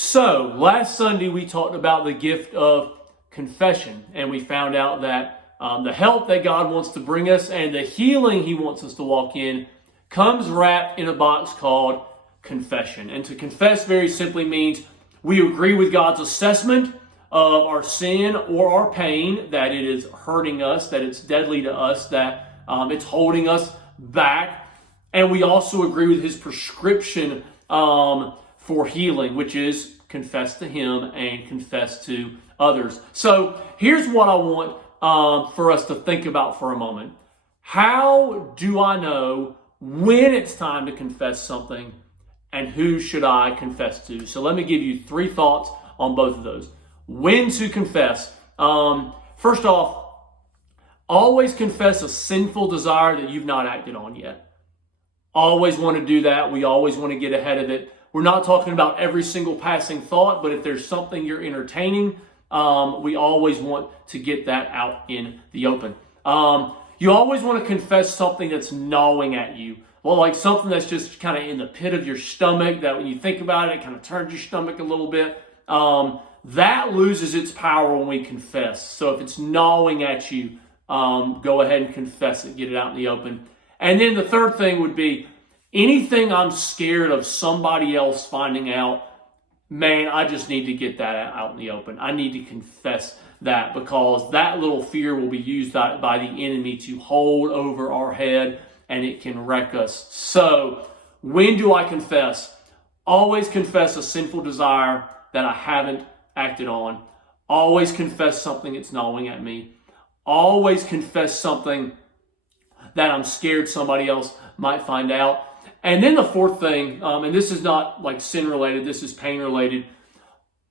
So, last Sunday we talked about the gift of confession, and we found out that the help that God wants to bring us and the healing He wants us to walk in comes wrapped in a box called confession. And to confess very simply means we agree with God's assessment of our sin or our pain, that it is hurting us, that it's deadly to us, that it's holding us back. And we also agree with His prescription for healing, which is confess to Him and confess to others. So here's what I want for us to think about for a moment. How do I know when it's time to confess something, and who should I confess to? So let me give you 3 thoughts on both of those. When to confess. First off, always confess a sinful desire that you've not acted on yet. Always want to do that. We always want to get ahead of it. We're not talking about every single passing thought, but if there's something you're entertaining, we always want to get that out in the open. You always want to confess something that's gnawing at you. Well, like something that's just kind of in the pit of your stomach, that when you think about it, it kind of turns your stomach a little bit. That loses its power when we confess. So if it's gnawing at you, go ahead and confess it, get it out in the open. And then the third thing would be anything I'm scared of somebody else finding out, man, I just need to get that out in the open. I need to confess that, because that little fear will be used by the enemy to hold over our head, and it can wreck us. So when do I confess? Always confess a sinful desire that I haven't acted on. Always confess something that's gnawing at me. Always confess something that I'm scared somebody else might find out. And then the fourth thing, and this is not like sin related, this is pain related.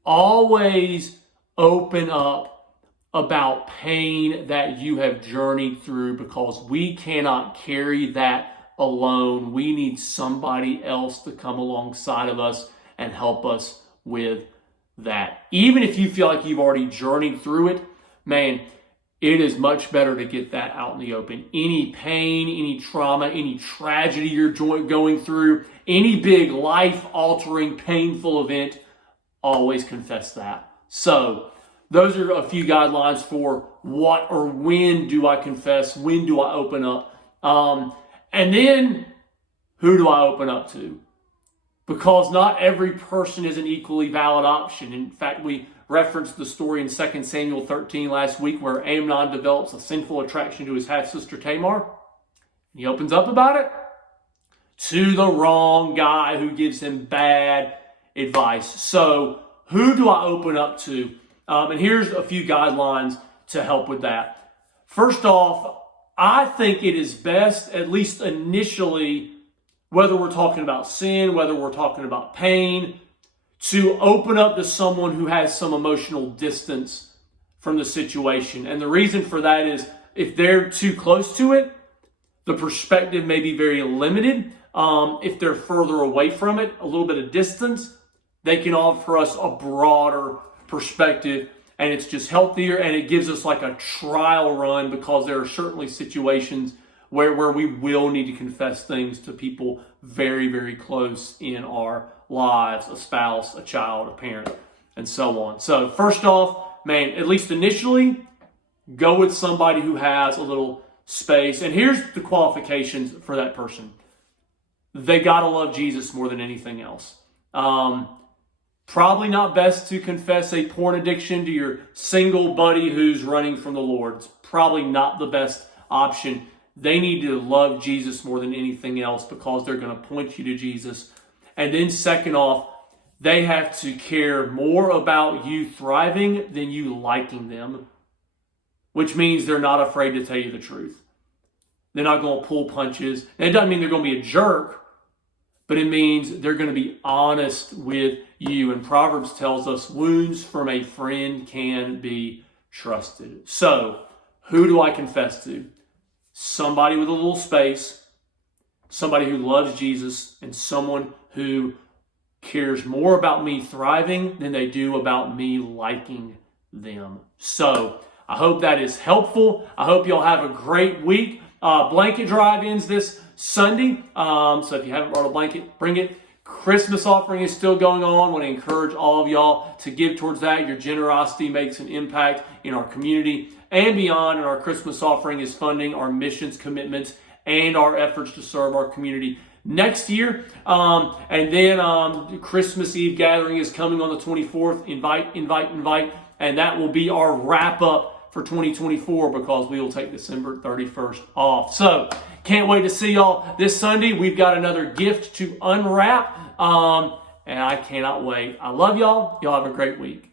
Always open up about pain that you have journeyed through, because we cannot carry that alone. We need somebody else to come alongside of us and help us with that. Even if you feel like you've already journeyed through it, man, it is much better to get that out in the open. Any pain, any trauma, any tragedy you're going through, any big life-altering, painful event, always confess that. So those are a few guidelines for what or when do I confess, when do I open up, and then who do I open up to? Because not every person is an equally valid option. In fact, we referenced the story in 2 Samuel 13 last week where Amnon develops a sinful attraction to his half-sister Tamar. He opens up about it to the wrong guy who gives him bad advice. So who do I open up to? And here's a few guidelines to help with that. First off, I think it is best, at least initially, whether we're talking about sin, whether we're talking about pain, to open up to someone who has some emotional distance from the situation. And the reason for that is if they're too close to it, the perspective may be very limited. If they're further away from it, a little bit of distance, they can offer us a broader perspective, and it's just healthier, and it gives us like a trial run, because there are certainly situations where we will need to confess things to people very, very close in our lives, a spouse, a child, a parent, and so on. So first off, man, at least initially, go with somebody who has a little space. And here's the qualifications for that person. They got to love Jesus more than anything else. Probably not best to confess a porn addiction to your single buddy who's running from the Lord. It's probably not the best option. They need to love Jesus more than anything else, because they're going to point you to Jesus. And then second off, they have to care more about you thriving than you liking them, which means they're not afraid to tell you the truth. They're not going to pull punches. And it doesn't mean they're going to be a jerk, but it means they're going to be honest with you. And Proverbs tells us wounds from a friend can be trusted. So who do I confess to? Somebody with a little space, somebody who loves Jesus, and someone who cares more about me thriving than they do about me liking them. So I hope that is helpful. I hope y'all have a great week. Blanket drive-ins this Sunday. So if you haven't brought a blanket, bring it. Christmas offering is still going on. I want to encourage all of y'all to give towards that. Your generosity makes an impact in our community and beyond. And our Christmas offering is funding our missions commitments and our efforts to serve our community next year. And then the Christmas Eve gathering is coming on the 24th. Invite. And that will be our wrap up for 2024 because we will take December 31st off. So can't wait to see y'all this Sunday. We've got another gift to unwrap. And I cannot wait. I love y'all. Y'all have a great week.